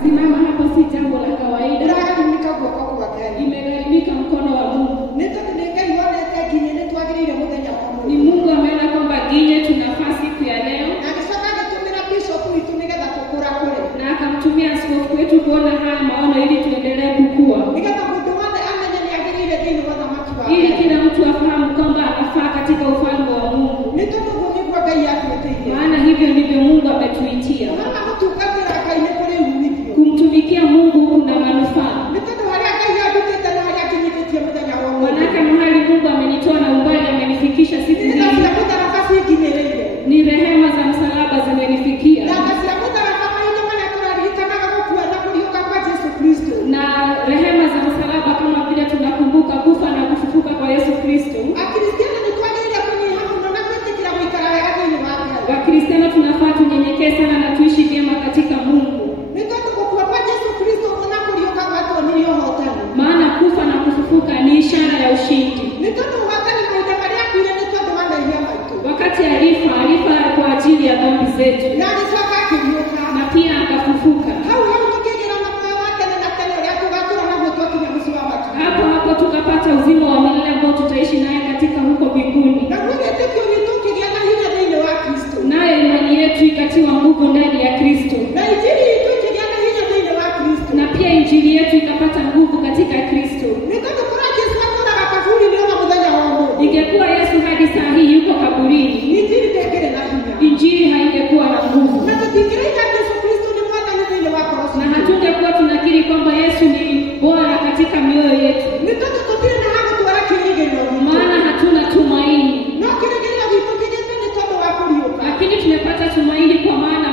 Kusimama hapo si jambo la kawaida. Uraharimika guoko kwa Ngai. Imegharimika mkono wa Mungu. Nĩtondũ nĩ Ngai wonete nginya nĩ twagĩrĩire mũthenya wa Ni Mungu ameona kwamba ginye tunafaa siku ya leo. Na agĩcoka agĩtũmĩra bishop witũ nĩgetha tũkũrakũre. Na akamtumia askofu wetu kuona haya maono ili tuendelee kukua. Nĩgetha mũndũ wothe amenye nĩ agĩrĩire thĩinĩ wa thamaki wa Ngai. Ili kila mtu afahamu kwamba anafaa katika ufalme wa Mungu. Nĩ tondũ ũguo nĩguo Ngai atwĩtĩire. Maana hivyo ndivyo Mungu ametuitia. Maana gũtungatĩra Ngai nĩ kũrĩ umithio. Kumtumikia Mungu kuna manufaa. Nĩ tondũ harĩa Ngai andutĩte na harĩa akinyithĩtie mũthenya wa ũmũthĩ. Manake mahali Mungu amenitoa na umbali amenifikisha siku hii. Nĩndabuta nafasi nginyĩrĩire. Ni rehema za msalaba zimenifikia. Na ngabuta nafasi maitho marĩa tũraririkanaga gũkua na kũriũka kwa Yesu Kristo. Na rehema za msalaba kama vile tunakumbuka kufa na kufufuka kwa Yesu Kristo. Akristiano nĩ twagĩrĩire kũnyiha mũno na gwĩtĩkĩra gũikara wega thĩinĩ wa Ngai. Wakristiano tunafaa tunyenyekee sana na tuishi vyema katika Mungu. Nĩ tondũ gũkua kwa Yesu Kristo na kũriũka gwatuonirie ũhotani. Maana kufa na kufufuka ni ishara ya ushindi. Nĩ tondũ ũhotani mahinda marĩa akuire nĩ tondũ wa mehia maitũ. Wakati alifa kwa ajili ya dhambi zetu. Na agĩcoka akĩriũka. Na pia akafufuka. Hau tũkĩgĩra na muoyo wa tene na tene ũrĩa tũgatũũra naguo twakinya mũciĩ wa matuinĩ. Hapo tukapata uzima wa milele ambao tutaishi naye katika huko mbinguni. Na wĩtĩkio witũ ũkĩgĩa na hinya thĩinĩ wa Kristo. Nayo imani yetu ikatiwa nguvu ndani ya Kristo. Na injili itũ ĩkĩgĩa na hinya thĩinĩ wa Kristo. Na pia injili yetu ikapata nguvu katika Kristo. Nĩ tondũ kũrĩa Jesũ atũũraga kaburi-inĩ ona mũthenya wa ũmũthĩ. Ingekuwa Yesu hadi saa hii yuko kaburini, Injili ndĩngĩrĩ na hinya. injili haingekuwa na nguvu. Na tũtingĩraika Jesũ Kristo nĩ mwathani thĩinĩ wa ngoro Na ciitũ. hatungekuwa tunakiri kwamba Yesu ni bora katika mioyo yetu. Nĩ tondũ tũtirĩ na ha gũtwara kĩĩrĩgĩrĩro gitũ. Maana hatuna tumaini. No kĩĩrĩgĩrĩro gitũ kĩgĩte nĩ tondũ wa kũriũka. Lakini tumepata tumaini kwa maana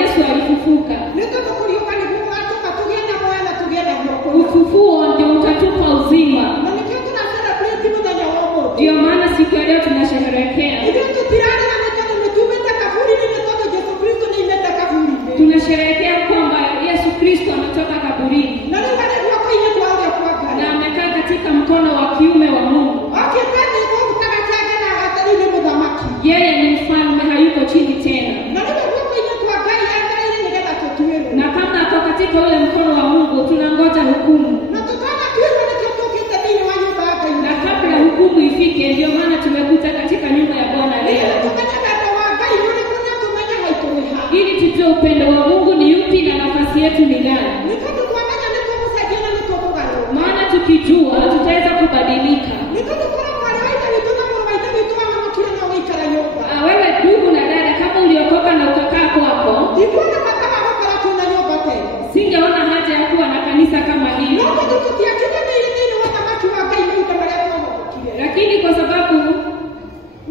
Yesu alifufuka. Nĩ tondũ kũriũka nĩguo gũgatũma tũgĩe na muoyo na tũgĩe na guoko. Ufufuo ndio utatupa uzima. Na nĩkĩo tũna-celebrate mũthenya wa ũmũthĩ. Ndio maana siku ya leo tunasherehekea. Ithuĩ tũtirarĩra nĩ tondũ nĩ tumĩte kaburi-inĩ, nĩ tondũ Jesũ Kristo nĩ aumĩte kaburi-inĩ. Tunasherehekea kwamba Yesu Kristo ametoka kaburini. Na rĩu arĩ guoko-inĩ kwa ũrĩa kwa Ngai. Na amekaa katika mkono wa kiume wa Mungu. Okĩte thĩ gũgũtaga kĩanga na atarĩire mũthamaki. Yeye ni mfalme, hayuko chini tena. Na rĩu guoko-inĩ kwa Ngai atarĩire nĩgetha tũtuĩrwo. Na kama ako katika ule mkono wa Mungu, tunangoja hukumu. Na tũtanatuĩrwo nĩkĩo tũkĩte thĩinĩ wa nyũmba ya Ngai. Na kabla hukumu ifike, ndio maana tumekuja katika nyumba ya Bwana leo. Tũmenye wendo wa Ngai ũrĩkũ na tũmenye haitũ nĩ ha. Ili tujue upendo wa Mungu ni upi na nafasi yetu ni gani. Nĩ tondũ twamenya nĩ tũgũcenjia na nĩ tũkũgarũrũka. Maana tukijua tutaweza kubadilika. Nĩ tondũ kũrĩa mwarĩ wa ithe witũ na mũrũ wa ithe witũ wahonokire na ũgĩikara nyũmba. Wewe ndugu na dada, kama uliokoka na ukakaa kwako, Ndikuona bata wa gũkora twĩna nyũmba tena. singeona haja ya kuwa na kanisa kama hili. No tondũ tũtiakinyanĩire thĩinĩ wa thamaki wa Ngai mahinda marĩa twahonokire. Lakini kwa sababu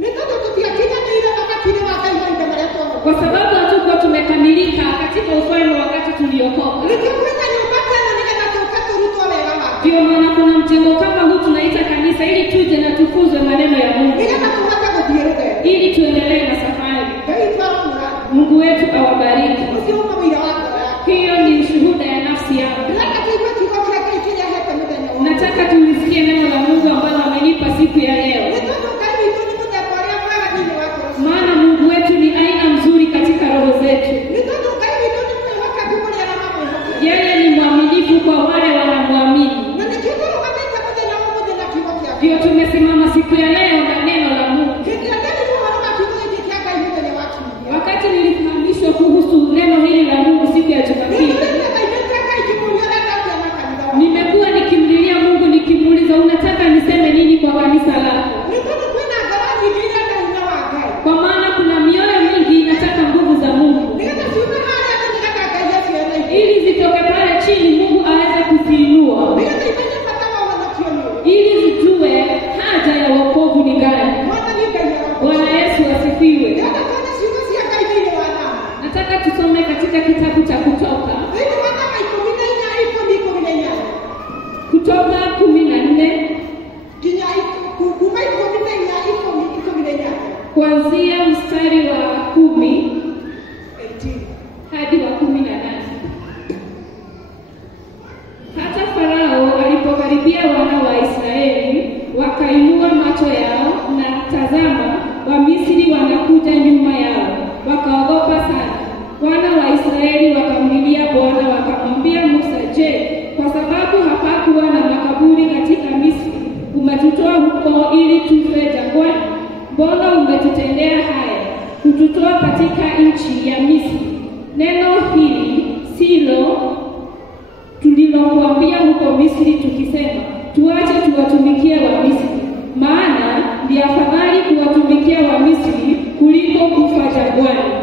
Nĩ tondũ tũtiakinyanĩire thamaki-inĩ wa Ngai mahinda marĩa twahonokire. hatukuwa tumekamilika katika ufalme wakati tuliokoka. Nĩkĩo kwĩna nyũmba tena nĩgetha tũũke tũrutwo wega wake. Ndio maana kuna mjengo kama huu tunaita kanisa, ili tuje na tufuzwe maneno ya Mungu, Nĩgetha tũhote gũthiĩ rũgendo. ili tuendelee na safari. Ngai twaramũra. Mungu wetu awabariki. Ũcio ũma mũira wa ngoro yaku. Hiyo ni shuhuda ya nafsi yangu. Ndĩrenda tũigue kiugo kĩa Ngai kĩrĩa ahete mũthenya wa ũmũthĩ. Nataka tulisikie neno la Mungu ambalo amenipa siku ya leo. Nĩ tondũ Ngai witũ nĩ mũthemba ũrĩa mwega thĩinĩ wa ngoro ciitũ. Maana Mungu wetu ni aina mzuri katika roho zetu. Nĩ tondũ Ngai witũ nĩ mwĩhokeku kũrĩ arĩa mamwĩhokete. Yeye ni mwaminifu kwa wale wanamwamini. Na nĩkĩo tũrũgamĩte mũthenya wa ũmũthĩ na kiugo kĩa Ngai. Ndio tumesimama siku ya leo na neno la Mungu. Hĩndĩ ĩrĩa nderirwo ũhoro wa kiugo gĩkĩ kĩa Ngai mũthenya wa kiumia. Wakati nilifahamishwa kuhusu neno hili la Mungu siku ya Jumapili, nimekuwa nikimlilia Mungu nikimuuliza, unataka niseme nini kwa kanisa lako? Kwa maana kuna mioyo mingi inataka nguvu za Mungu, ili zitoke pale chini Mungu aweze kuziinua, ili zijue haja ya wokovu ni gani. Bwana Yesu asifiwe. Nataka tusome katika kitabu cha Kutoka. Kutoka 14 kuanzia mstari wa 10 hadi wa 18. Hata Farao alipokaribia wana wa Israeli, wakainua macho yao, na tazama, Wamisri wanakuja nyuma yao, wakaogopa sana. Wana wa Israeli wakamlilia Bwana wakamwambia, umetutendea haya, kututoa katika nchi ya Misri. Neno hili silo tulilokuambia huko Misri tukisema, tuache tuwatumikie wa Misri, maana ni afadhali kuwatumikia wa Misri kuliko kufa jangwani.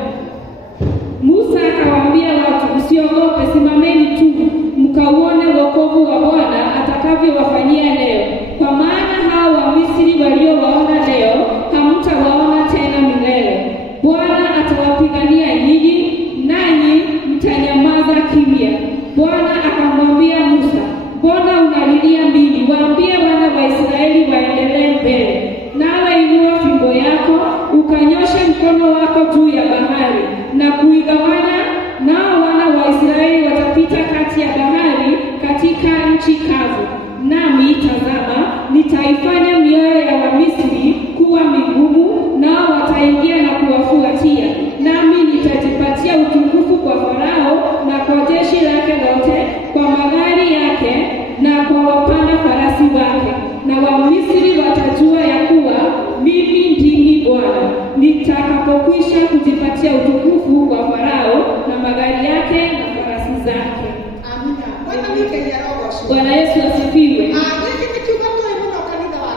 Musa akawaambia watu, msiogope, simameni tu mkauone wokovu wa Bwana atakavyowafanyia leo, kwa maana hao wa Misri waliowaona leo hamtawaona tena milele. Bwana atawapigania nyinyi, nanyi mtanyamaza kimya. Bwana akamwambia Musa, mbona unalilia mimi? Waambie wana wa Israeli waendelee mbele. Nawe inua fimbo yako, ukanyoshe mkono wako juu ya bahari na kuigawanya, nao wana wa Israeli watapita kati ya bahari katika nchi kavu. Nami tazama, nitaifanya mioyo ya Wamisri kuwa migumu, nao wataingia na kuwafuatia. Nami nitajipatia utukufu kwa Farao na kwa jeshi lake lote, kwa magari yake na kwa wapanda farasi wake. Na Wamisri watajua ya kuwa mimi ndimi Bwana, nitakapokwisha kujipatia utukufu kwa Farao na magari yake na farasi zake. Bwana Yesu asifiwe.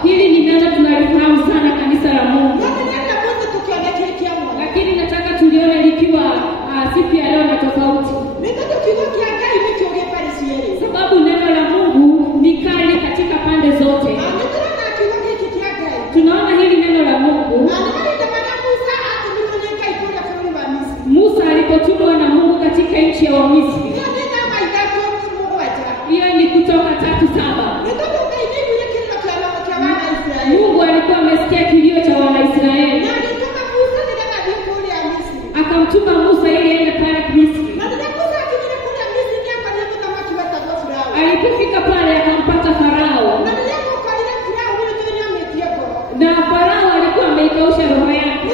Hili ni neno tunalifahamu sana kanisa la Mungu. Lakini nataka tulione likiwa siku ya leo na tofauti. Sababu neno la Mungu ni kali katika pande zote. Tunaona hili neno la Mungu. Musa alipotumwa na Mungu katika nchi ya Wamisri. Hiyo ni Kutoka 3:7. Mungu alikuwa amesikia kilio cha Wanaisraeli. Akamtuma Musa ili aende pale Misri. Alipofika pale akampata Farao. Na Farao alikuwa ameikausha roho yake.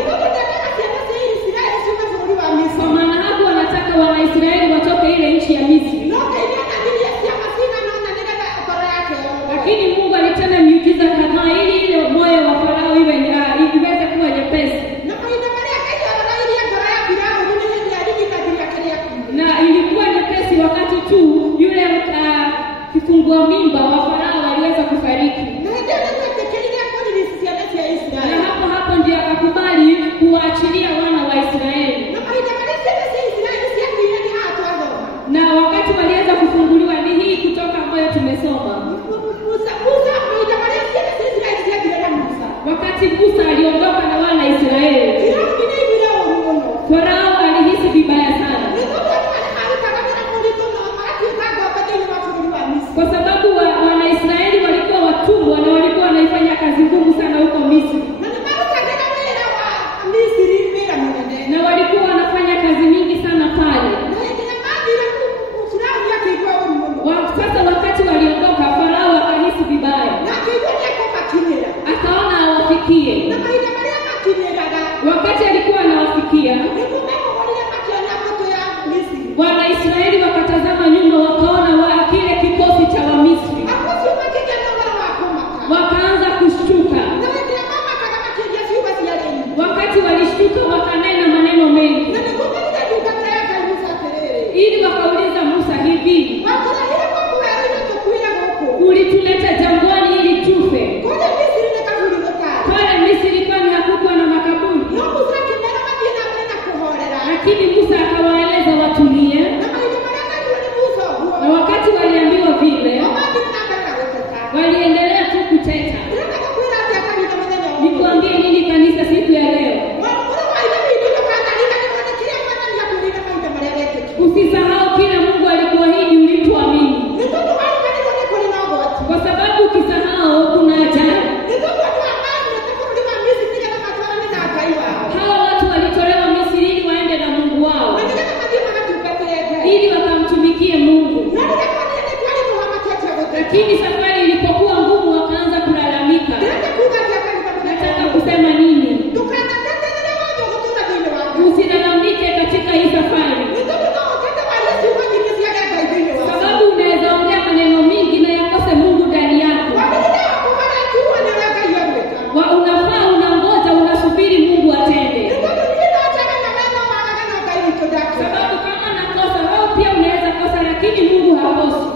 Kwa maana hapo anataka Wanaisraeli watoke ile nchi ya Misri. Lakini Mungu alitenda miujiza kadhaa ili ile moyo wa Farao iweze kuwa nyepesi. Na ilikuwa nyepesi wakati tu yule kifungua mimba wa Farao aliweza kufariki. Na hapo ndio akakubali kuwaachilia wana wa Israeli. Na wakati waliweza kufunguliwa ni hii Kutoka ambayo tumesoma. Wakati Musa aliondoka na wana Israeli, Farao alihisi vibaya sana. Kwa sababu Wanaisraeli walikuwa watumwa na walikuwa wanaifanya kazi ngumu sana huko Misri. Na walikuwa wanafanya kazi nyingi sana pale. Sasa wakati waliondoka, Farao akahisi vibaya. Akaona hawafikie. Wakati alikuwa anawafikia, Wanaisraeli wakatazama nyuma, wakaona kile kikosi cha Wamisri. Wakaanza kushtuka. Wakati walishtuka, wakanena maneno mengi. Ili wakauliza Musa, hivi ulituleta jangwani ili tufe? Pale Misri kwani hakukuwa na makaburi? Lakini Musa akawaeleza watulie. Na wakati waliambiwa vile, waliendelea tu kuteta. Nikuambie nini kanisa siku ya leo? Usisahau kile Mungu alikuahidi ulipoamini. Kwa sababu ukisahau kuna ajali. Hawa watu walitolewa Misri ili waende na Mungu wao, ili wakamtumikie Mungu. Lakini safari ilipokuwa ngumu, wakaanza kulalamika. Nataka kusema nini? Usilalamike katika hii safari. Sababu unaweza ongea maneno mingi na yakose Mungu ndani yako. Unafaa unangoja, unasubiri Mungu apostle.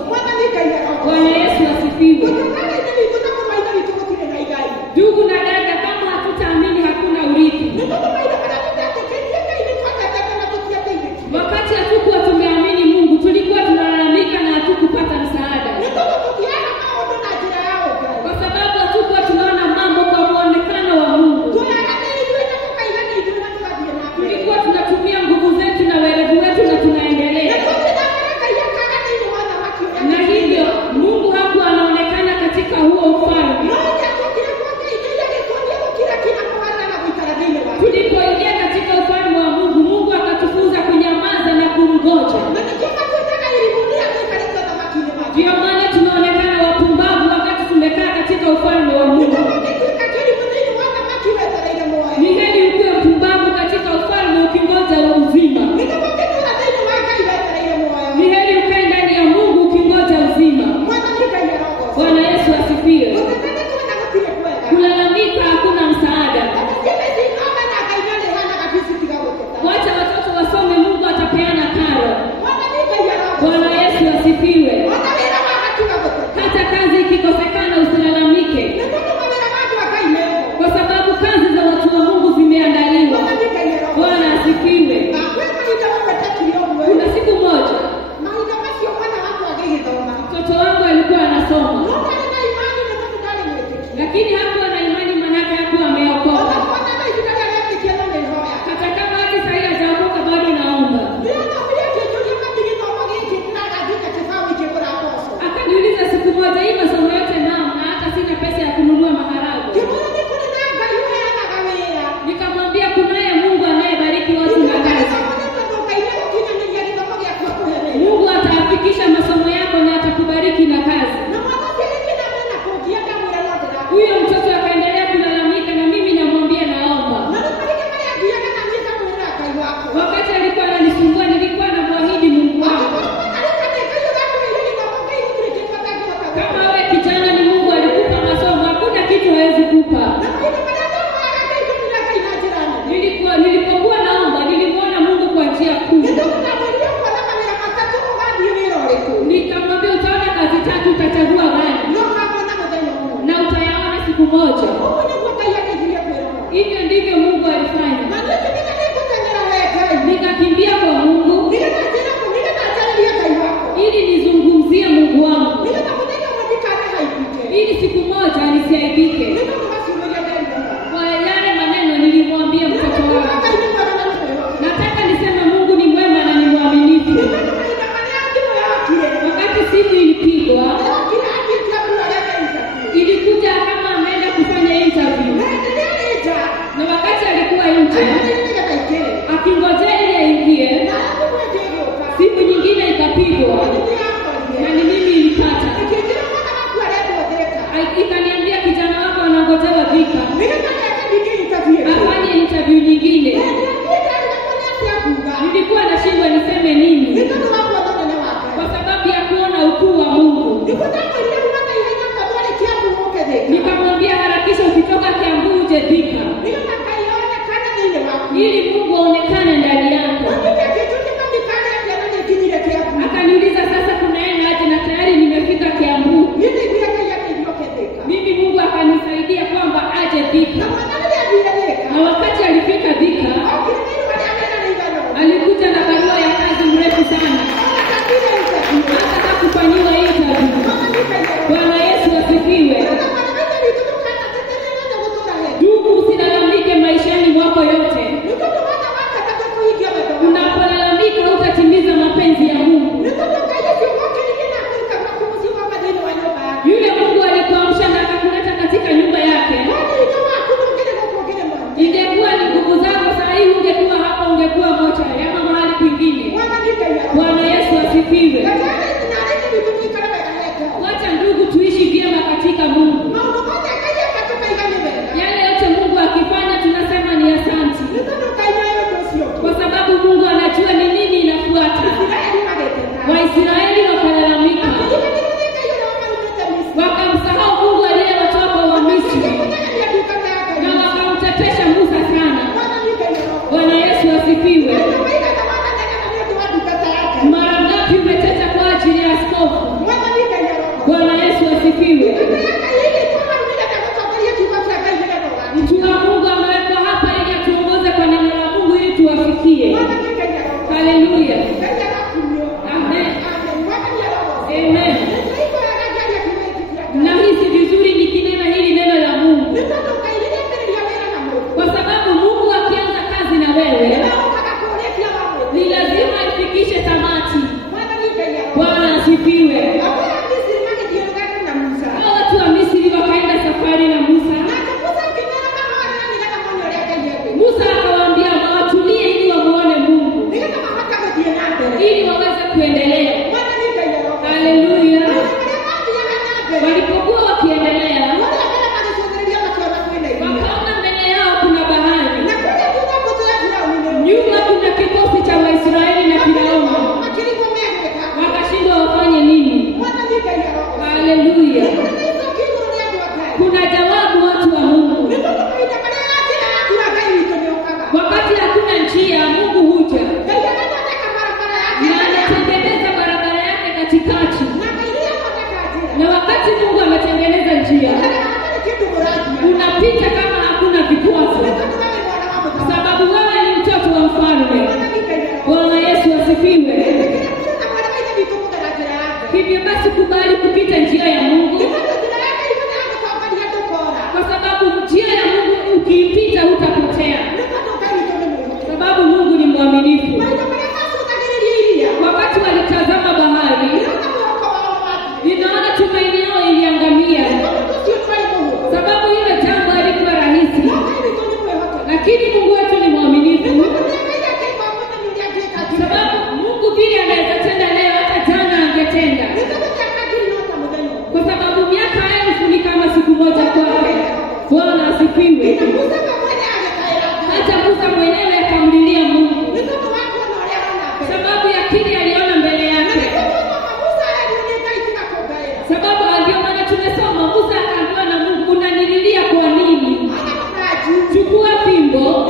Bwana Yesu asifiwe. Ndugu na dada, kama hatutaamini hakuna urithi. Wakati hatukuwa tumeamini Mungu, tulikuwa tunalalamika na hatukupata msaada. Kwa sababu hatukuwa tunaona mambo kwa muonekano wa Mungu. Tulikuwa tunatumia nguvu zetu na werevu wetu na tunaendelea. Na hivyo Mungu hakuwa anaonekana katika huo ufalme. Tulipoingia katika ufalme wa Mungu, Mungu akatufunza kunyamaza na kumngoja. Ndio maana tunaonekana wapumbavu wakati tumekaa katika ufalme wa Mungu. Ni heri ukuwe mpumbavu katika ufalme ukingoja wa uzima. Ni heri ukae ndani ya Mungu ukingoja uzima. Bwana Yesu asifiwe. Kulalamika hakuna msaada. Wacha watoto wasome, Mungu atapeana karo. Bwana Yesu asifiwe. Hata kazi ikikosekana usilalamike. Kwa sababu kazi za watu wa Mungu zimeandaliwa. Bwana asifiwe. Kuna siku moja mtoto wangu alikuwa anasoma, lakini hakuwa na imani, manake hakuwa ameokoka. Hata kama hadi sasa hajaokoka bado naomba. Akaniuliza siku moja, hii masomo yote naam, na hata sina pesa ya kununua maharagwe. Nikamwambia kunaye Mungu anayebariki watu na kazi. Mungu atafikisha masomo yako na atakubariki na kazi. Huyo mtoto akaendelea kulalamika na mimi namwambia naomba. Wakati alikuwa ananisumbua nilikuwa namwahidi Mungu wangu. Kama wewe kijana ni Mungu alikupa masomo, hakuna kitu hawezi kupa. Nilipokuwa naomba nilimwona Mungu kwa njia kuu. Nikamwambia utaona kazi 3 utachagua gani? Na utayaona siku moja. Hivyo ndivyo Mungu alifanya. Nikakimbia kwa Mungu ili nizungumzie Mungu wangu, ili siku moja nisiaibike. Kwa yale maneno nilimwambia mtoto wangu, nataka niseme Mungu ni mwema na ni mwaminifu. Wakati simu ilipigwa, ilikuja kama ameenda kufanya interview. Na wakati alikuwa nje akingojea ile ingie, simu nyingine ikapigwa na ni mimi ilipata. Ikaniambia kijana wako anangojewa Thika, afanye interview nyingine. Nilikuwa nashindwa niseme nini kwa sababu ya kuona ukuu wa Mungu. Nikamwambia harakisha ukitoka Kiambu uje Thika, ili Mungu aonekane ndani yako. Akaniuliza sasa kunaenda aje, na tayari nimefika Kiambu. Mimi Mungu akanisaidia kwamba aje Thika. Na wakati alifika Thika, alikuja na barua ya kazi mrefu sana. Hata kufanyiwa interview. asifiwe. Watu wa Misri wakaenda safari na Musa. Musa akawaambia watulie ili wamuone Mungu, ili waweze kuendelea. Haleluya. Walipokuwa wakiendelea, wakaona mbele yao kuna bahari, nyuma kuna kikosi cha Waisraeli na Firauni. Wakashindwa wafanye nini? Haleluya. Kuna jawabu watu wa Mungu. Wakati hakuna njia, Mungu huja na anatengeneza barabara yake katikati. Na wakati Mungu ametengeneza njia, unapita kama hakuna vikwazo, sababu wewe ni mtoto wa mfalme. Bwana Yesu asifiwe. Hivyo basi kubali kupita njia ya Mungu, kwa sababu njia ya Mungu ukiipita hutapotea, sababu Mungu ni mwaminifu. Wakati walitazama bahari, ninaona tumaini yao iliangamia, sababu ile jambo halikuwa rahisi. Lakini Mungu wetu ni mwaminifu, sababu Mungu vile anaweza tenda leo, hata jana angetenda, kwa sababu miaka 1000 ni kama siku moja kwake. Bwana asifiwe. Hata Musa mwenyewe akamlilia Mungu, sababu ya kile aliona mbele yake. Sababu ndio maana tumesoma Musa akaambiwa na Mungu, unanililia kwa nini? Chukua fimbo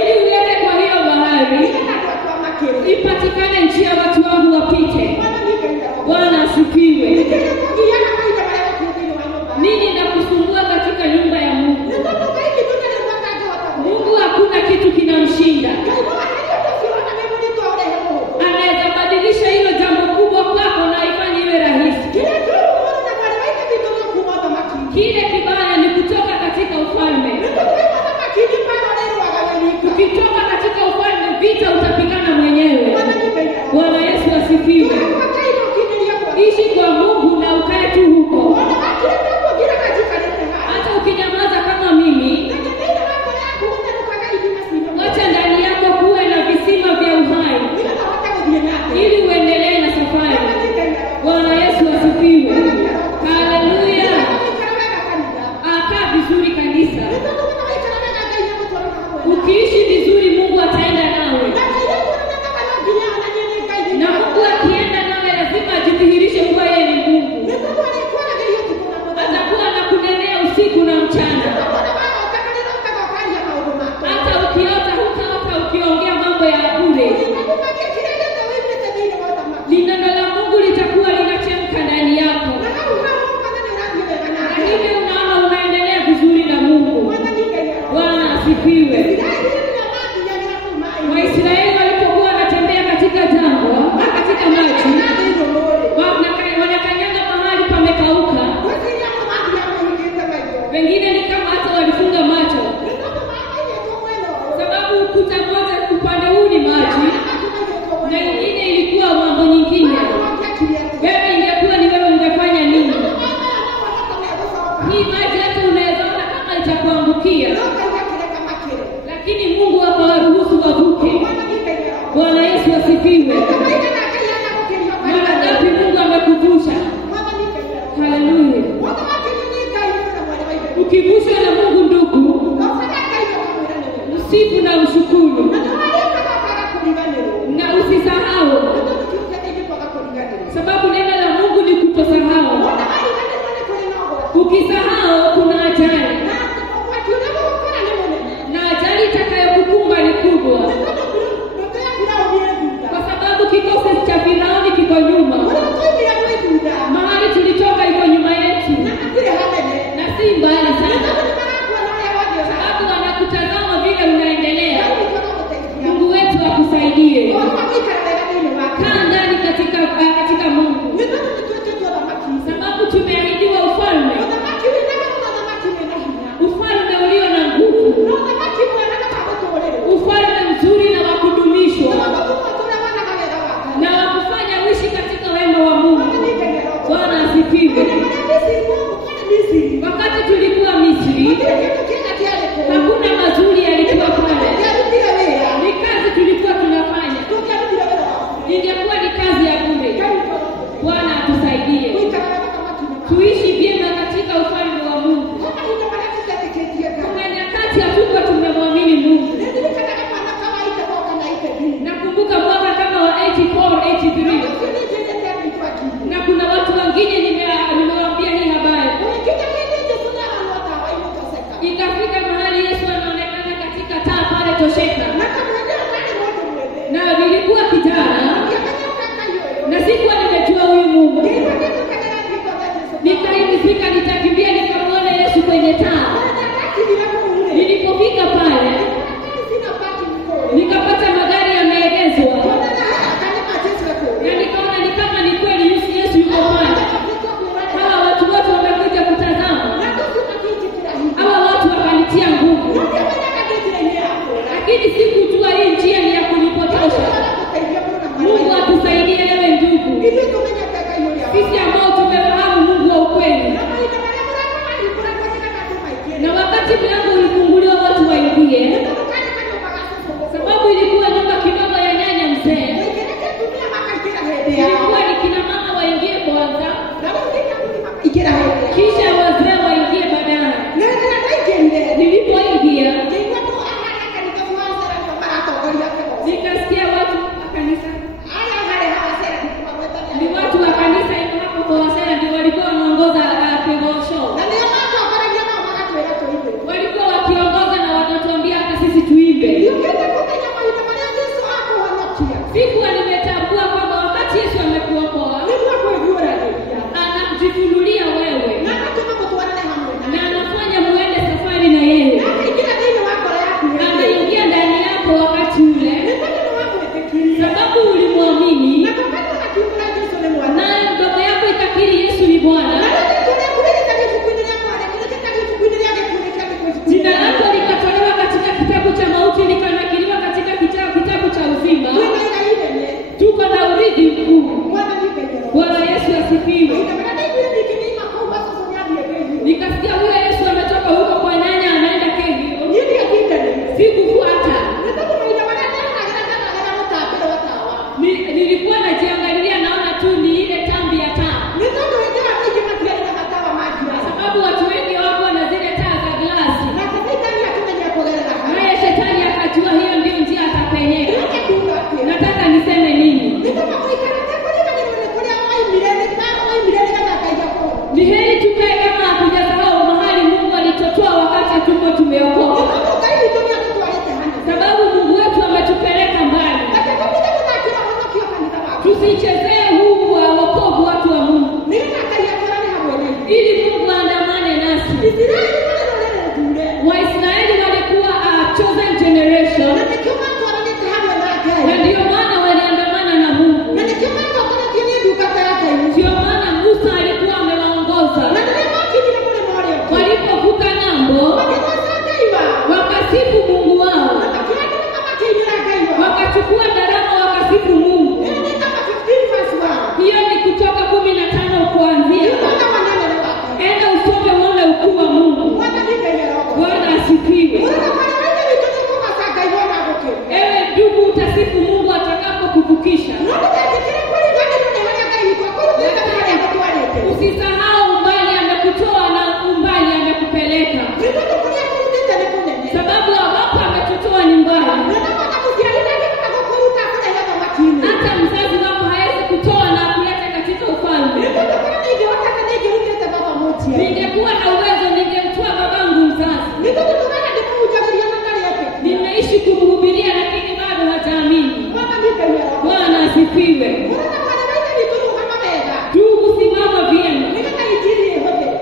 ili uende kwa hiyo bahari, ipatikane njia watu wangu wapite. Bwana asifiwe. Nini nakusumbua katika nyumba ya Mungu? Mungu hakuna kitu kinamshinda. Anaweza badilisha hilo jambo kubwa kwako na ifanye iwe rahisi. Kile kibaya ni kutoka katika ufalme. Ukitoka katika ufalme, vita utapigana mwenyewe. Bwana Yesu asifiwe. Ishi kwa Mungu na ukae tu huko. Hata ukinyamaza kama mimi, wacha ndani yako kuwe na visima vya uhai, ili uendelee na safari. Bwana Yesu asifiwe. Haleluya. Akaa vizuri kanisa. Ukiishi vizuri, Mungu ataenda nawe. Na Mungu akienda nawe, lazima ajidhihirishe kuwa yeye ni Mungu. Atakuwa anakunenea usiku na mchana. Hata ukiota hutaota ukiongea mambo ya bure. Neno la Mungu litakuwa linachemka ndani yako. Na hivyo unaona unaendelea vizuri na Mungu. Bwana asifiwe. Waisraeli walipokuwa wanatembea katika jangwa, katika maji, wanakanyanga mahali pamekauka. Wengine ni kama hata walifunga macho, sababu ukuta moja upande huu ni maji na ingine ilikuwa mambo nyingine. Wewe ingekuwa ni wewe, ungefanya nini? Hii maji hata unaweza ona kama itakuangukia, lakini Mungu akawaruhusu wavuke. Bwana Yesu asifiwe. Mara ngapi Mungu amekuvusha? Haleluya. Ukivushwa na Mungu ndugu, usifu na ushukuru. Na usisahau, sababu neno la Mungu ni kutosahau. Ukisahau kuna ajali, na ajali itakayokukumba ni kubwa, kwa sababu kikosi cha Firauni kiko nyuma. Mahali tulitoka iko nyuma yetu, na si mbali sana, sababu wanakutazama vile unaendelea. Mungu wetu akusaidie. Kaa ndani katika Mungu, sababu tumeahidiwa ufalme. Ilikuwa ni kina mama waingie kwanza, kisha wazee waingie baadaye. Nilipoingia nikasikia watu wa kanisa, ni watu wa kanisa hapo kwa wasera ndio walikuwa wanaongoza kegosho. Walikuwa wakiongoza na wanatuambia hata sisi tuimbe. Sikuwa nimetambua kwamba wakati Yesu amekuokoa anajifunulia wewe na anafanya muende safari na yeye, anaingia ndani yako wakati ule, sababu ulimwamini na ndoto yako ikakiri Yesu ni Bwana. Jina lako likatolewa katika kitabu cha mauti likanakiliwa katika kitabu cha uzima. Tuko na urithi mkuu. Bwana Yesu asifiwe. Nikasikia huyo Yesu ametoka huko kwa nyanya anaenda Kegio. Sikufuata. Nilikuwa najiangalia naona tu ni ile tambi ya taa. Sababu watu wengi wako na zile taa za glasi. Naye shetani akajua hiyo ndio njia atapenyeka. Nataka niseme nini? Ni heri tukae kama hatujasahau mahali Mungu alitotoa wakati tuko tumeokoka. Sababu Mungu wetu ametupeleka mbali. Tusichezee huu wa wokovu watu wa Mungu. Ili Mungu aandamane nasi. Waisraeli walikuwa a chosen generation. Na ndio maana waliandamana na Mungu. Ndio maana Musa alikuwa amewaongoza. Walipovuka ng'ambo, wakasifu Mungu wao. Wakachukua darama wakasifu Mungu. Hiyo ni Kutoka 15 kuanzia. Enda usome uone ukuu wa Mungu. Bwana asifiwe. Ewe ndugu, utasifu Mungu atakapokuvukisha. Usisahau umbali amekutoa na umbali amekupeleka. Sababu ambapo ametutoa ni mbali. Hata mzazi wako hawezi kutoa na kuleta katika ufalme. Ningekuwa na uwezo ningemtoa babangu mzazi. Nimeishi kumhubiria lakini bado hajaamini. Bwana asifiwe. Tusimama vyema.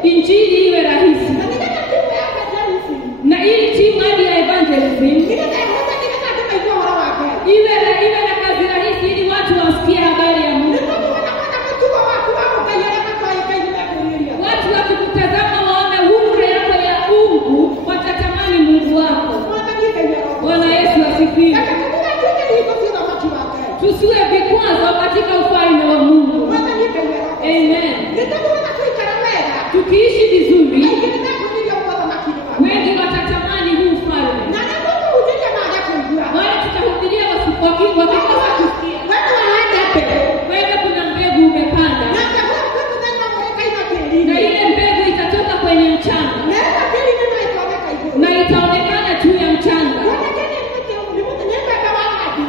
Injili iwe rahisi. Na ili timu hadi ya evangelism iwe na kazi rahisi ili watu wasikie habari ya Mungu. Watu wakikutazama waone huru yako ya Mungu, watatamani Mungu wako. Bwana Yesu asifiwe. Tusiwe vikwazo katika ufalme wa Mungu. Amen. Tukiishi vizuri, wengi watatamani huu ufalme. Wale tutahubiria wakikosa kusikia. Wewe kuna mbegu umepanda. Na ile mbegu itatoka kwenye mchanga. Na itaonekana juu ya mchanga.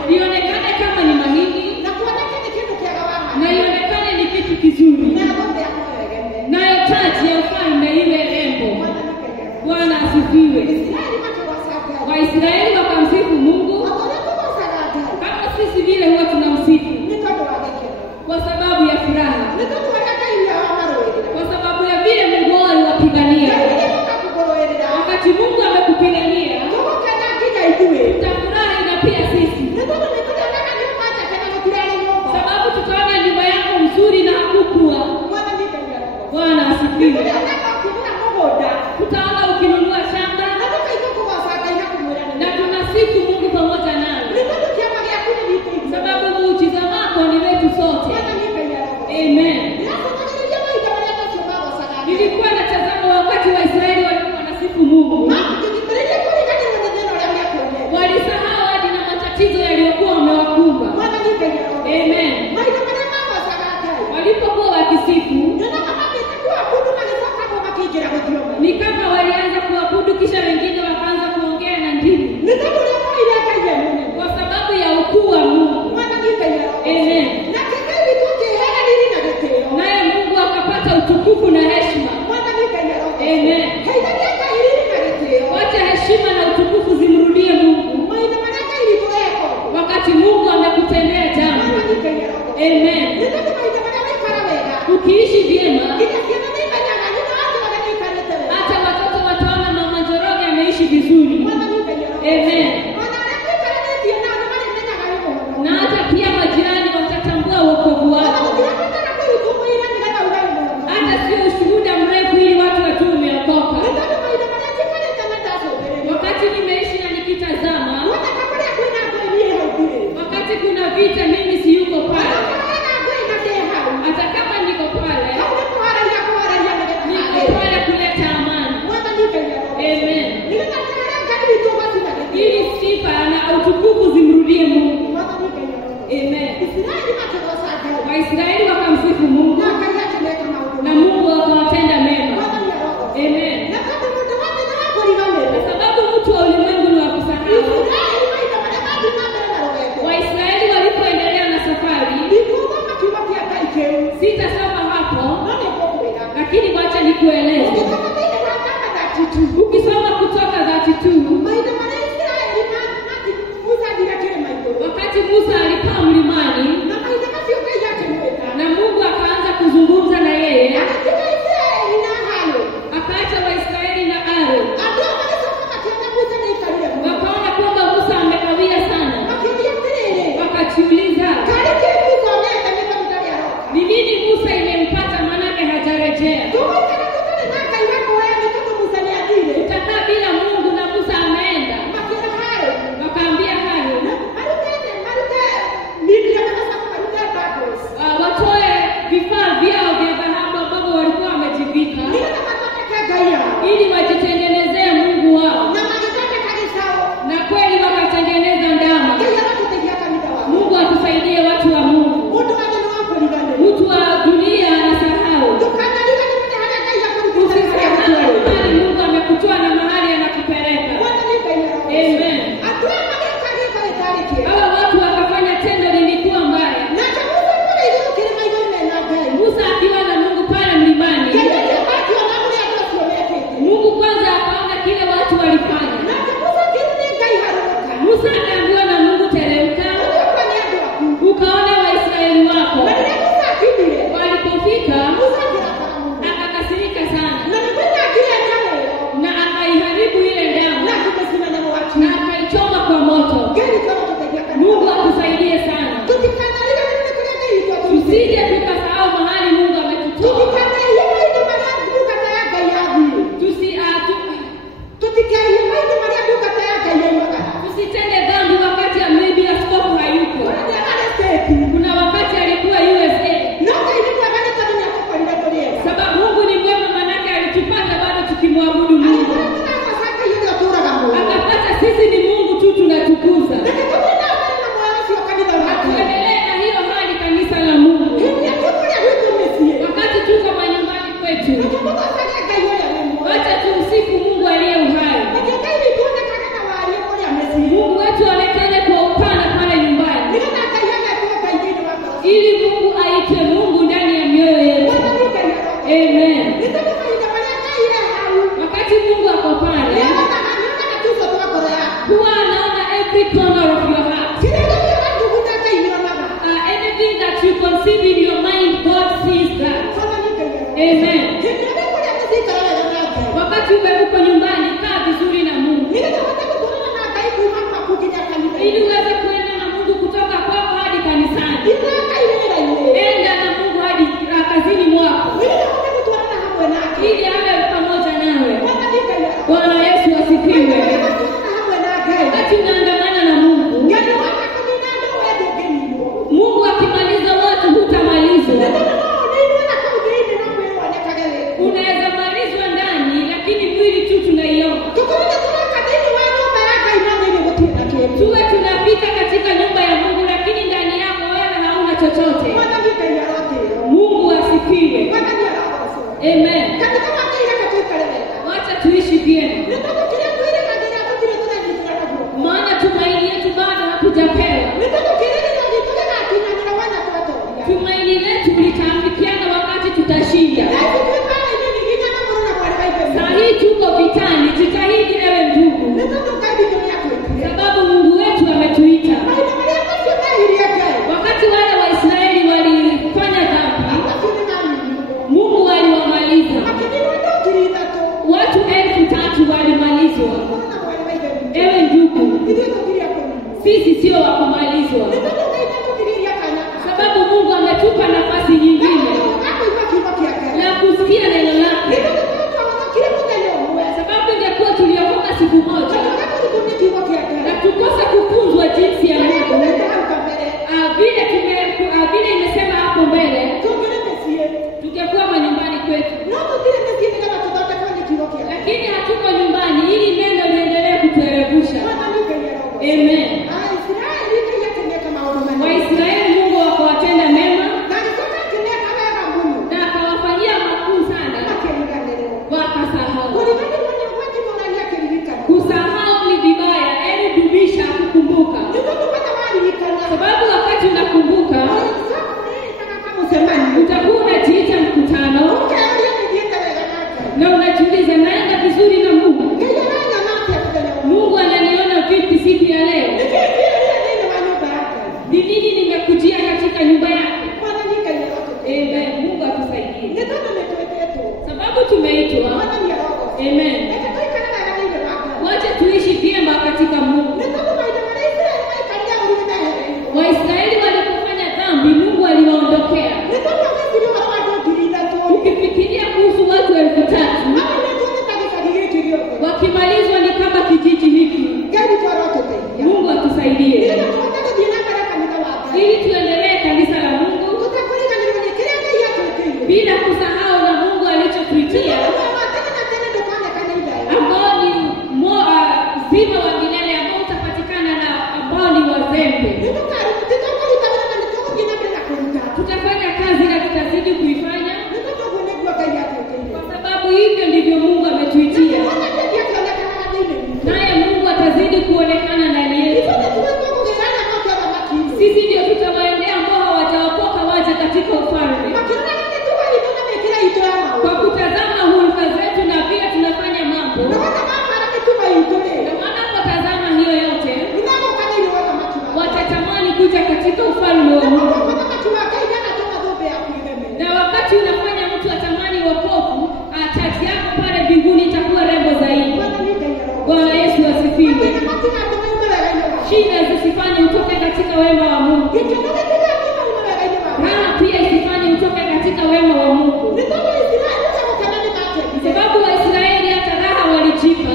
Ionekane kama ni mahindi. Na ionekane ni kitu kizuri. Nayo taji ya ufalme iwe rembo. Bwana asifiwe. Waisraeli wakamsifu Mungu kama sisi vile huwa tunamsifu, kwa sababu ya furaha, kwa sababu ya vile Mungu aliwapigania. Wakati Mungu amekupigania, utafurahi na pia sisi, sababu tutaona nyumba yako mzuri na hakukua. Bwana asifiwe. Tutaona ukinunua shamba na tunasifu Mungu pamoja nawe, sababu muujiza wako ni wetu sote. Amen. Nilikuwa natazama wakati Waisraeli walikuwa wanasifu Mungu, walisahau hadi na matatizo yaliyokuwa wamewakumba. Amen. kupata utukufu na heshima. Amen. Wacha heshima na utukufu zimrudie Mungu. Wakati Mungu amekutendea jambo. Amen. Ukiishi vyema, hata watoto wataona mama Njoroge ameishi vizuri. Amen. Na hata pia majirani watatambua wokovu wako. Hata sio ushuhuda mrefu ili watu wajue umeokoka. Wakati nimeishi na nikitazama, wakati kuna vita mimi si yuko pale. Hata kama niko pale, niko pale kuleta amani. Amen. Ili sifa na utukufu zimrudie Mungu. Amen. Waisraeli wakamsifu Mungu na Mungu akawatenda mema. Amen. Kwa sababu mtu wa ulimwengu ni wa kusahau. Waisraeli walipoendelea na safari, sitasoma hapo, lakini wacha nikueleze. Ukisoma Kutoka 32, wakati Musa alipaa mlimani na Mungu akaanza kuzungumza na yeye, akaacha Waisraeli na Aaron. Wakaona kwamba Musa amekawia sana. Wakajiuliza, ni nini Musa imempata manake hajarejea? Tutakaa bila Mungu na Musa ameenda. Wakaambia hayo, watoe vifaa vyao vya dhahabu ambavyo walikuwa wamejivika ili wajitengenezee Mungu wao. Na kweli wakatengeneza ndama. Mungu atusaidie watu wa Mungu. Mtu wa dunia anasahau. Usisahau Mungu amekutoa na mahali anakupeleka. Amen. Hawa watu wakafanya tendo lilikuwa mbaya. Musa akiwa na Mungu pale mlimani, Mungu kwanza akaona kile watu walifanya. Musa akaambiwa na Mungu, teremka ukaone Waisraeli wako. Walipofika akakasirika sana na akaiharibu ile damu na akaichoma kwa moto. Mungu atusaidie sana. Tusije tukasahau mahali Mungu ametutoa. Tusitende dhambi wakati ya maybe askofu hayuko. Kuna wakati alikuwa USA. Sababu Mungu ni mwema, manake alitupata bado tukimwabudu Mungu. Akapata sisi ni Mungu tu tunatukuza. Tuendelee na hiyo hali kanisa la Mungu. Wakati tuko manyumbani kwetu, wacha tumsifu Mungu aliye uhai. Mungu wetu onekane kwa upana pale nyumbani, ili Mungu aitwe Mungu ndani ya mioyo yetu. Amen. Wakati Mungu ako pale, huwa anaona every corner of your heart. Anything that you conceive in your mind, God sees that. Amen. Wakati uko nyumbani, kaa vizuri na Mungu, ili uweze kuenda na Mungu kutoka kwako hadi kanisani. Enda na Mungu hadi kazini mwako, ili awe pamoja nawe. Bwana Yesu asifiwe. Wakati unaandamana na Mungu, Mungu akimaliza watu hutamalizwa. Unaweza malizwa ndani, lakini mwili tu tunaiona. Tuwe tunafika katika kuunganishwa. Sababu Mungu ametupa nafasi nyingine na kusikia neno lake. Sababu ingekuwa tuliokoka siku moja na tukosa kufunzwa jinsi ya Mungu, vile imesema hapo mbele, tungekuwa manyumbani kwetu. Lakini hatuko nyumbani ili neno liendelee kutuelewesha. Amen. Waisraeli Mungu akawatenda mema na akawafanyia makuu sana, wakasahau. Kusahau ni vibaya, eli dumisha kukumbuka. Sababu wakati unakumbuka utakuwa unajiita mkutano na unajiuliza naenda vizuri na Mungu. Mungu ananiona vipi siku ya leo? Ni nini nimekujia katika nyumba yake? Amen. Mungu atusaidie. Sababu tumeitwa. Amen. Wacha tuishi vyema katika Mungu. Waisraeli walipofanya dhambi, Mungu aliwaondokea. Ukifikiria kuhusu watu 3,000 wakimalizwa ni kama kijiji hiki. Mungu atusaidie ili tuendelee kanisa la Mungu bila kusahau na Mungu alichotuitia, ambao ni uzima wa milele ambao utapatikana na ambao ni wazembe. Tutafanya kazi na tutazidi kuifanya kwa sababu hivyo ndivyo Mungu ametuitia, naye Mungu atazidi kuonekana ndani yetu. Sisi ndio tutawaendea ambao hawajaokoka waje katika ufalme, kwa kutazama hulka zetu na vile tunafanya mambo. Na wanapotazama hiyo yote watatamani kuja katika ufalme wa Mungu. Na wakati unafanya mtu atamani wokovu, taji yako pale mbinguni itakuwa rembo zaidi. Bwana Yesu asifiwe. Shida zisifanye utoke katika wema wa Mungu. Raha pia isifanye utoke katika wema wa Mungu. Sababu Waisraeli hata raha walijipa.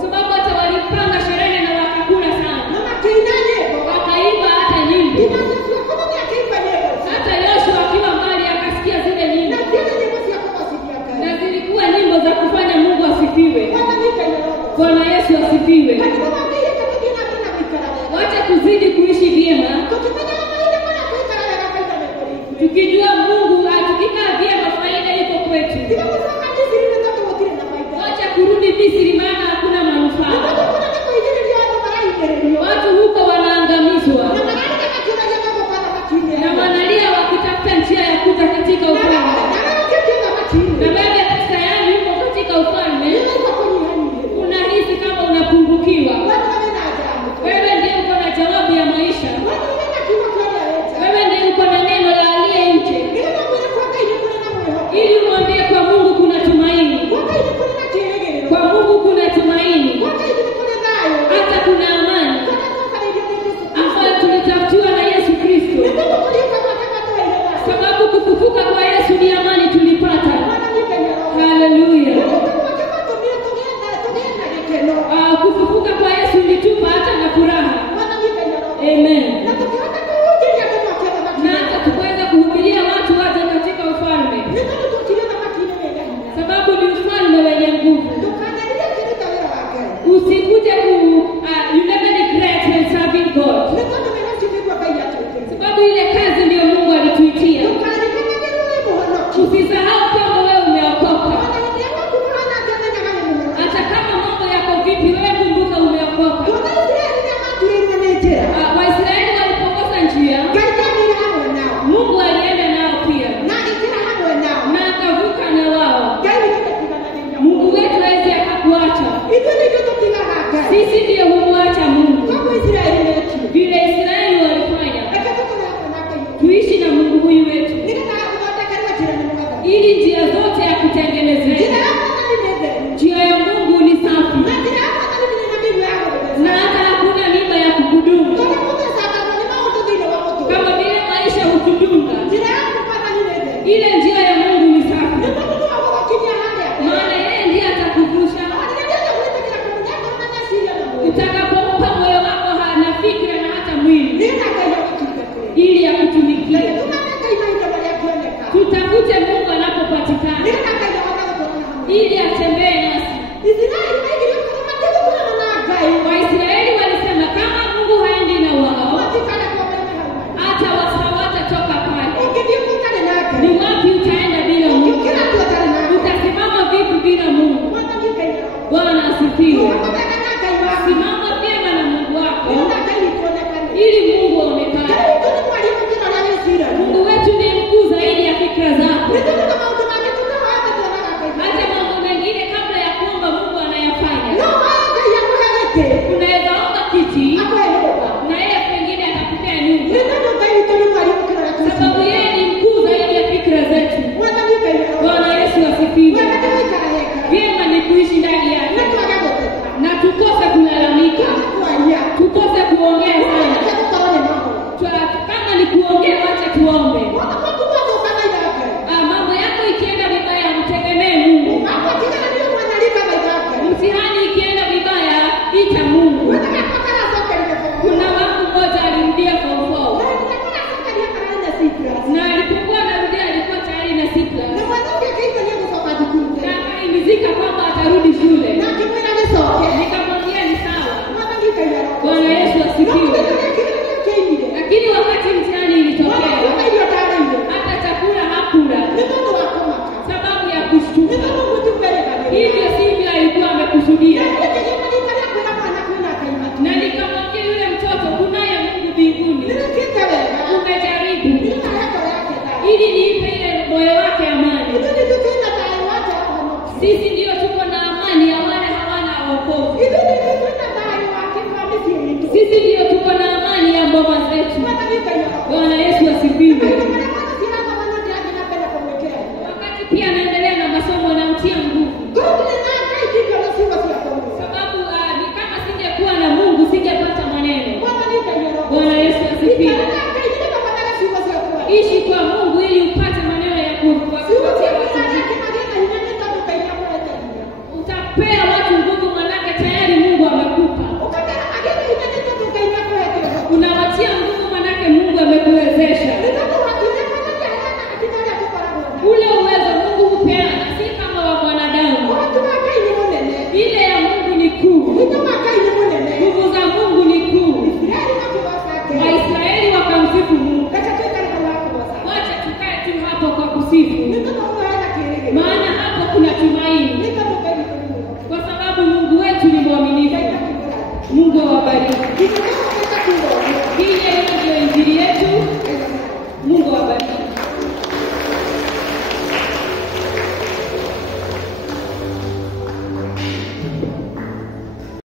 Sababu hata walipanga sherehe na wakakula sana. Wakaimba hata nyimbo. Hata Yoshua akiwa mbali akasikia zile nyimbo. Na zilikuwa nyimbo za kufanya Mungu asifiwe. Bwana Yesu asifiwe. Wacha tuzidi kuishi vyema, tukijua Mungu, tukikaa vyema faida iko kwetu. Wacha kurudi Misri maana hakuna manufaa. Watu huko wanaangamizwa na wanalia wakitafuta njia ya kuja katika ufalme. Na wewe tayari uko katika ufalme, unahisi kama unapungukiwa. Wewe ndiye uko na jawabu ya maisha. Wewe ndiye uko na neno la aliye nje, ili umwambie kwa Mungu kuna tumaini. Kwa Mungu kuna tumaini, hata kuna amani ambayo tulitafutiwa na Yesu Kristo. Sababu kufufuka kwa Yesu ni amani tulipata. Haleluya. Kufufuka kwa Yesu ilitupa hata na furaha. Amen. Na hata tuweza kuhubiria watu waje katika ufalme. Sababu ni ufalme wenye nguvu. Usikuje you never regret when serving God. Sababu ile kazi ndio Mungu alituitia. Usisahau kwamba wewe umeokoka. Hata kama mambo yako vipi, wewe kumbuka umeokoka. Waisraeli walipokosa njia, Mungu alienda nao pia na akavuka na wao. Mungu wetu hawezi akakuacha. Sisi ndio humwacha Mungu. Vile Israeli walifanya, tuishi na Mungu huyu wetu, ili njia zote ya kutengenezea. Njia ya Mungu ni safi, na hata hakuna Ile njia ya Mungu ni safi. Maana yeye ndiye atakuvusha. Utakapompa moyo wako na fikra na hata mwili ili akutumikie. Tutafute Mungu anapopatikana ili atembee nasi. Waisraeli walisema kama Mungu haendi na wao, hata watatoka pale. Ni wapi utaenda bila Mungu? Utasimama vipi bila Mungu? Bwana asifiwe. Simama vyema na Mungu wako ili Mungu aonekane. Mungu wetu ni mkuu zaidi ya fikra zako. Hata mambo mengine kabla ya kuomba Mungu anayafanya. Unaweza omba kiti na yeye pengine atakupea nyumba. Sababu yeye ni mkuu zaidi ya fikra zetu. Bwana Yesu asifiwe. Vyema ni kuishi ndani yake. Na tukose kulalamika. Tukose kuongea sana. Kama ni kuongea wacha tuombe. Mambo yako ikienda vibaya mtegemee Mungu. Mtihani ikienda vibaya ita Mungu. Kuna wangu mmoja alirudia form 4. Na alipokuwa anarudia alikuwa tayari na sikla. Na akaimizika kwamba atarudi shule. Nikamwambia ni sawa. Bwana Yesu asifiwe. Lakini wakati mtihani ilitokea, hata chakula hakula. Sababu ya kushtuka. Hivyo sivyo alikuwa amekusudia. Na nikamwambia yule mtoto kunaye Mungu mbinguni. Umejaribu. Ili niipe ile moyo wake amani. Sisi ndio tuko na amani ya wale hawana wokovu. Sisi ndio tuko na amani ya baba zetu. Bwana Yesu asifiwe. Wakati pia anaendelea na masomo na mtia nguvu. Sababu ni kama singekuwa na Mungu singepata maneno. Bwana Yesu asifiwe. Ishi kwa Mungu ili upate maneno ya kuwapatia watu. Utapea watu nguvu manake tayari Mungu amekupa. Unawatia nguvu manake Mungu amekuwezesha. Ule uwezo Mungu hupeana si kama wa mwanadamu. Ile ya Mungu ni kuu. Nguvu za Mungu ni kuu. Waisraeli wakamsifu Mungu. Wacha tukae tu hapo kwa kusifu. Maana hapo kuna tumaini.